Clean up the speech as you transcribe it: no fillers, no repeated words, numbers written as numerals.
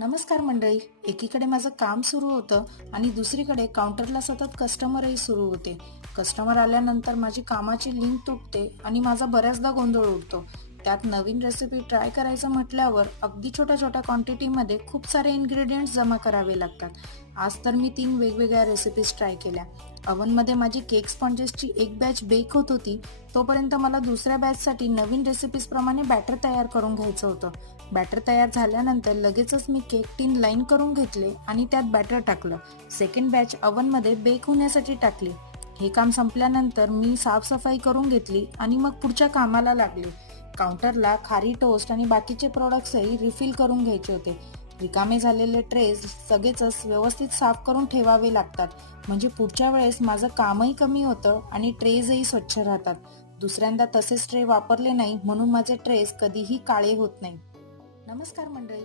नमस्कार मंडळी. एकीकडे माझं काम सुरू होतं आणि दुसरीकडे काउंटरला सतत कस्टमरही सुरू होते. कस्टमर आल्यानंतर माझी कामाची लिंक तुटते आणि माझा बऱ्याचदा गोंधळ उडतो. त्यात नवीन रेसिपी ट्राय करायचं म्हटल्यावर अगदी छोट्या छोट्या क्वांटिटीमध्ये खूप सारे इन्ग्रेडियंट्स जमा करावे लागतात. आज तर मी 3 वेगवेगळ्या रेसिपीज ट्राय केल्या. ओव्हनमध्ये माझी केक स्पॉन्जेसची एक बॅच बेक होत होती. तोपर्यंत मला दुसऱ्या बॅचसाठी नवीन रेसिपीज प्रमाणे बॅटर तयार करून घ्यायचं होतं. बॅटर तयार झाल्यानंतर लगेचच मी केक टीन लाईन करून घेतले आणि त्यात बॅटर टाकलं. सेकंड बॅच ओव्हनमध्ये बेक होण्यासाठी टाकली. हे काम संपल्यानंतर मी साफसफाई करून घेतली आणि मग पुढच्या कामाला लागले. काउंटरला खारी टोस्ट आणि बाकीचे प्रोडक्ट्सही रिफिल करून घ्यायचे होते. रिकामे झालेले ट्रेज सगळेच व्यवस्थित साफ करून ठेवावे लागतात, म्हणजे पुढच्या वेळेस माझं कामही कमी होतं आणि ट्रेजही स्वच्छ राहतात. दुसऱ्यांदा तसेच ट्रे वापरले नाही म्हणून माझे ट्रेस कधीही काळे होत नाही. नमस्कार मंडळी.